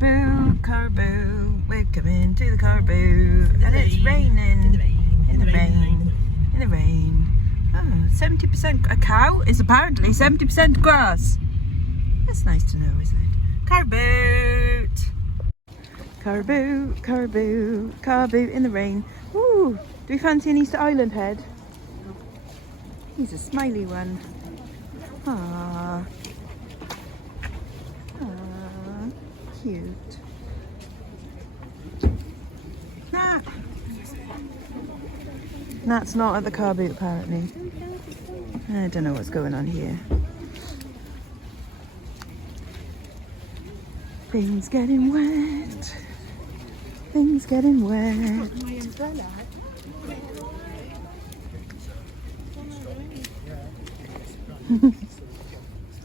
Carboot, Carboot, we're coming to the Carboot, and it's raining. In the rain. Oh, 70% a cow is apparently 70% grass. That's nice to know, isn't it? Carboot, Carboot, Carboot, Carboot in the rain. Ooh, do we fancy an Easter Island head? He's a smiley one. Ah. Cute. Nah. Nat's not at the car boot apparently. I don't know what's going on here. Things getting wet. Things getting wet.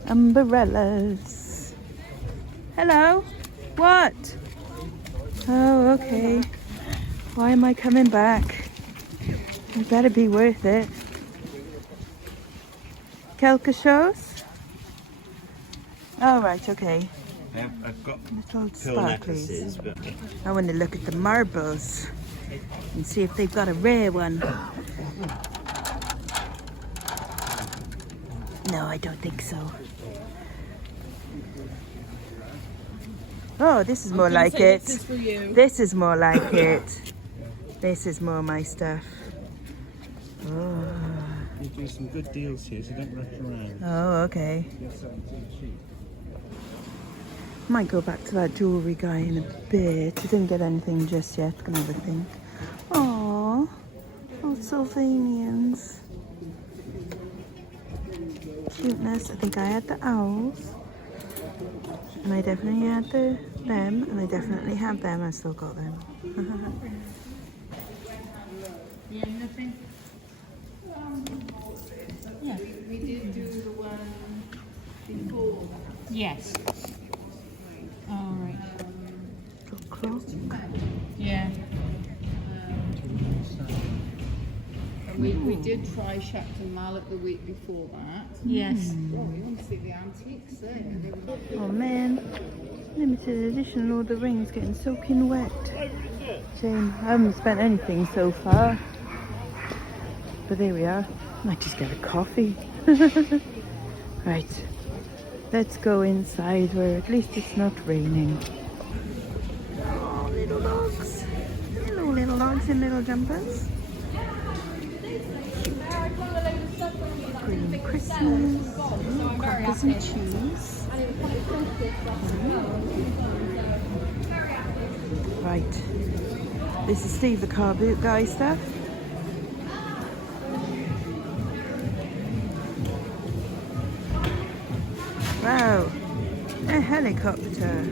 Umbrellas. Hello? What? Oh, okay. Why am I coming back? It better be worth it. Quelque chose? Oh, right, okay. I've got Little pearl necklaces, sparklies. but I want to look at the marbles and see if they've got a rare one. No, I don't think so. Oh, this is more like it. This is for you. This is more like it. This is more my stuff. Oh, you do some good deals here, so don't rush around. oh okay. Might go back to that jewellery guy in a bit. I didn't get anything just yet. Gonna have a think. Aww, old Sylvanians. Cuteness. I think I had the owls. And I definitely had them, and I definitely have them. I still got them. Yeah, nothing. Yeah. We did do the one before. Yes. All right. Clock. Yeah. We did try Shepton Mallet the week before that. Yes. Oh, you want to see the antiques there? Oh man, limited edition Lord of the Rings getting soaking wet. Shame, I haven't spent anything so far. But there we are. Might just get a coffee. Right, let's go inside where at least it's not raining. Oh, little dogs. Hello, little dogs in little jumpers. Green Christmas, crackers and cheese. Right, this is Steve the car boot guy stuff. Wow, a helicopter.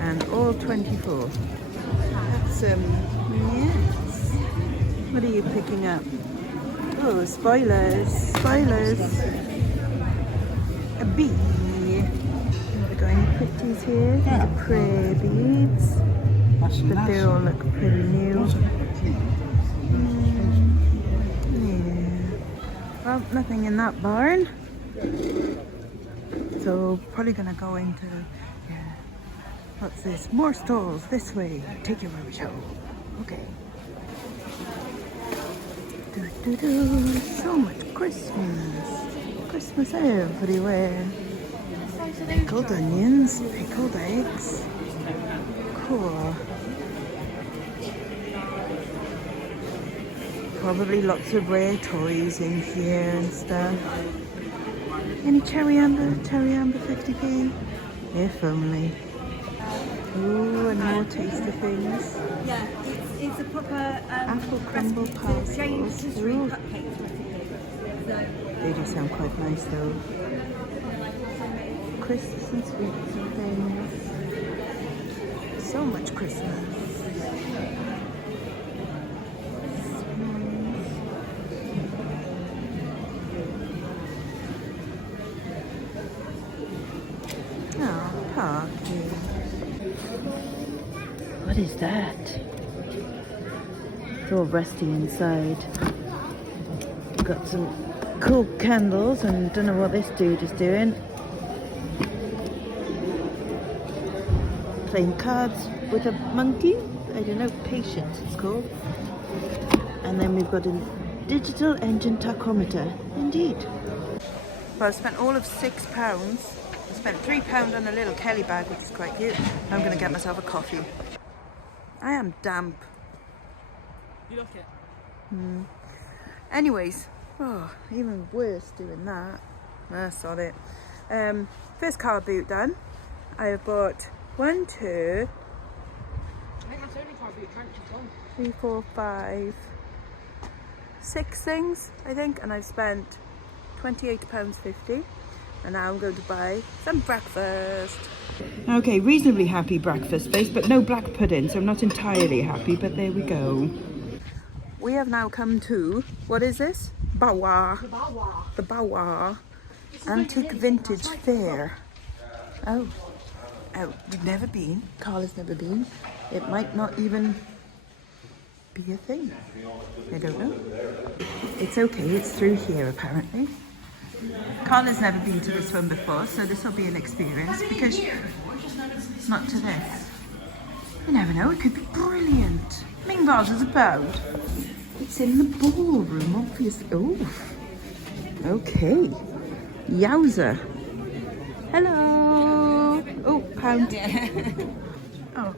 And all 24. That's yes. What are you picking up? Oh, spoilers, spoilers. A bee. Have we got any pretties here? These are prayer beads. But they all look pretty new. Yeah. Well, nothing in that barn. So probably gonna go into, yeah. What's this? More stalls this way. Take your rubbish home. Okay. So much Christmas. Christmas everywhere. Pickled onions, pickled eggs. Cool. Probably lots of rare toys in here and stuff. Any cherry amber? Cherry amber 50p? If only. Ooh, and more tasty things. Yeah, it's a proper Apple crumble parcels. Ooh. They do sound quite nice though. Crisps and sweets and things. So much Christmas. Oh, parky. What is that? It's all rusty inside. Got some cool candles and don't know what this dude is doing. playing cards with a monkey. I don't know, Patience it's called. And then we've got a digital engine tachometer. Indeed. Well, I spent all of £6. I spent £3 on a little Kelly bag, which is quite cute. I'm going to get myself a coffee. I am damp. You like it? Anyways, oh, even worse doing that. Sod it. First car boot done. I have bought 1, 2, I think that's only Carboot trench is done. 3, 4, 5, 6 things, I think, and I've spent £28.50. And now I'm going to buy some breakfast. Okay, reasonably happy breakfast space, but no black pudding, so I'm not entirely happy, but there we go. We have now come to, what is this? Bawa. The Bawa Antique Vintage Fair. Oh, we've never been. Carl has never been. It might not even be a thing. I don't know. It's okay, it's through here apparently. Carl has never been to this one before, so this will be an experience because not to this. You never know, it could be brilliant. Ming Bars is about. It's in the ballroom, obviously. Oh, okay. Yowza. Hello. Oh, pound. Oh,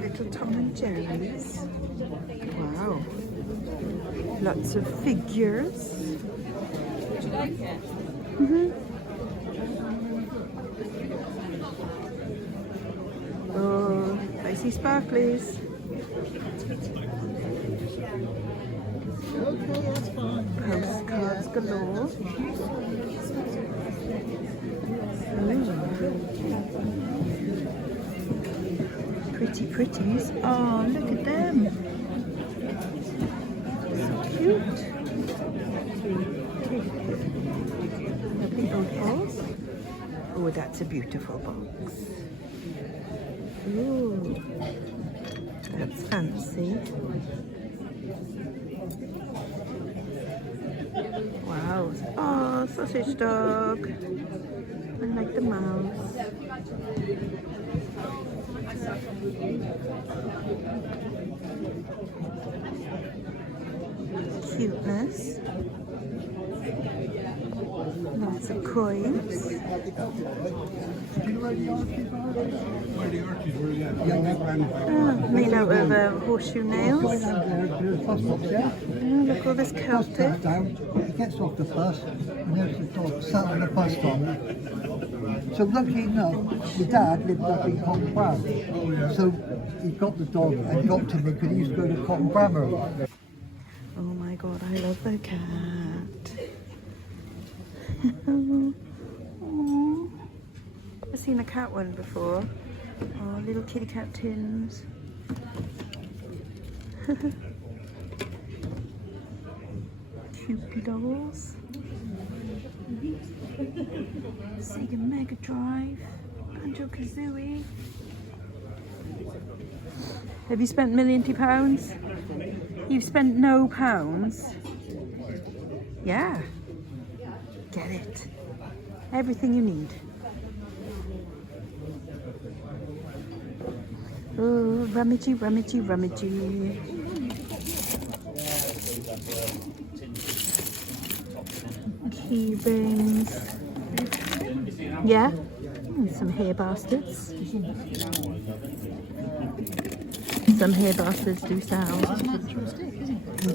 little Tom and Jerry's. Wow. Lots of figures. Would you like it? Oh, I see sparklies. Postcards galore. Pretty pretties. Oh, look at them. So cute. Lovely opals. Oh, that's a beautiful box. Ooh, that's fancy. Wow. Oh, sausage dog. I like the mouse. Cuteness. Lots of coins. Made out of horseshoe nails. Oh, look, all this Celtic. It gets off the bus and there's the dog sat on the bus stop. So lucky enough, my dad lived up in Cotton Bram. So he got the dog and got to me because he used to go to Cotton Brammer. Oh my god, I love the cat. Oh, I've seen a cat one before. Oh, little kitty cat tins. Cupid dolls. Sega Mega Drive. Banjo Kazooie. Have you spent £1,000,000? You've spent no pounds? Yeah. Get it. Everything you need. Oh, rummagey, rummagey, rummagey. Key rings. Yeah. And some hair bastards. Some hair bastards do sell.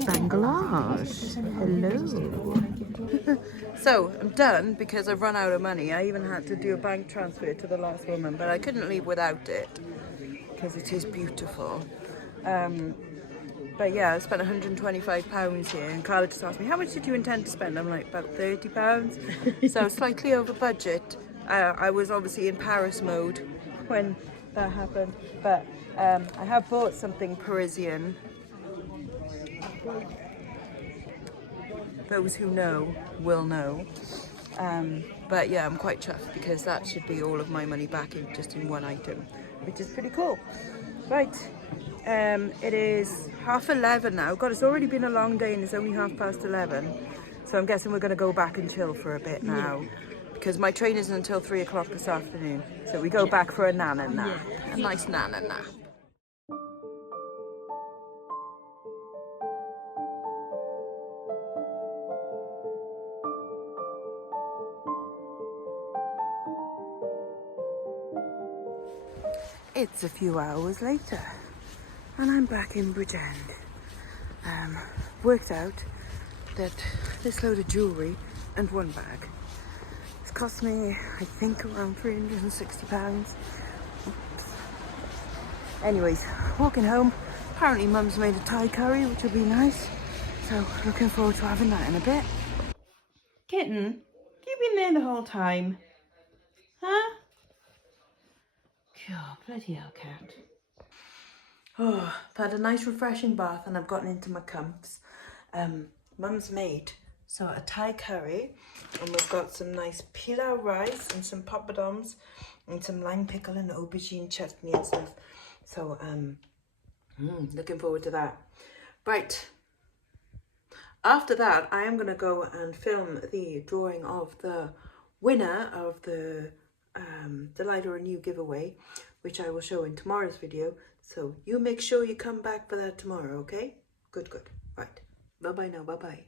Bangladesh. Hello. So I'm done because I've run out of money. I even had to do a bank transfer to the last woman, but I couldn't leave without it because it is beautiful. But yeah, I spent £125 here, and Carla just asked me, how much did you intend to spend? I'm like, about £30. So slightly over budget. I was obviously in Paris mode when that happened, but I have bought something Parisian. Those who know will know. But yeah, I'm quite chuffed because that should be all of my money back in just in one item, which is pretty cool. Right, it is 11:30 now. God, it's already been a long day and it's only 11:30. So I'm guessing we're going to go back and chill for a bit now. because my train isn't until 3 o'clock this afternoon. So we go back for a nana nap. A nice nana nap. It's a few hours later and I'm back in Bridgend. Worked out that this load of jewellery and one bag, it's cost me, I think, around £360. Anyways, walking home. Apparently Mum's made a Thai curry, which will be nice. So looking forward to having that in a bit. Kitten, you been there the whole time? Huh? God, bloody hell, cat. Oh, I've had a nice refreshing bath and I've gotten into my comfs. Mum's made a Thai curry, and we've got some nice pilau rice and some papadums and some lime pickle and aubergine chutney and stuff. So looking forward to that. Right, after that I am gonna go and film the drawing of the winner of the Delight or Renew giveaway, which I will show in tomorrow's video. So you make sure you come back for that tomorrow, okay? Good. Right. Bye-bye now. Bye-bye.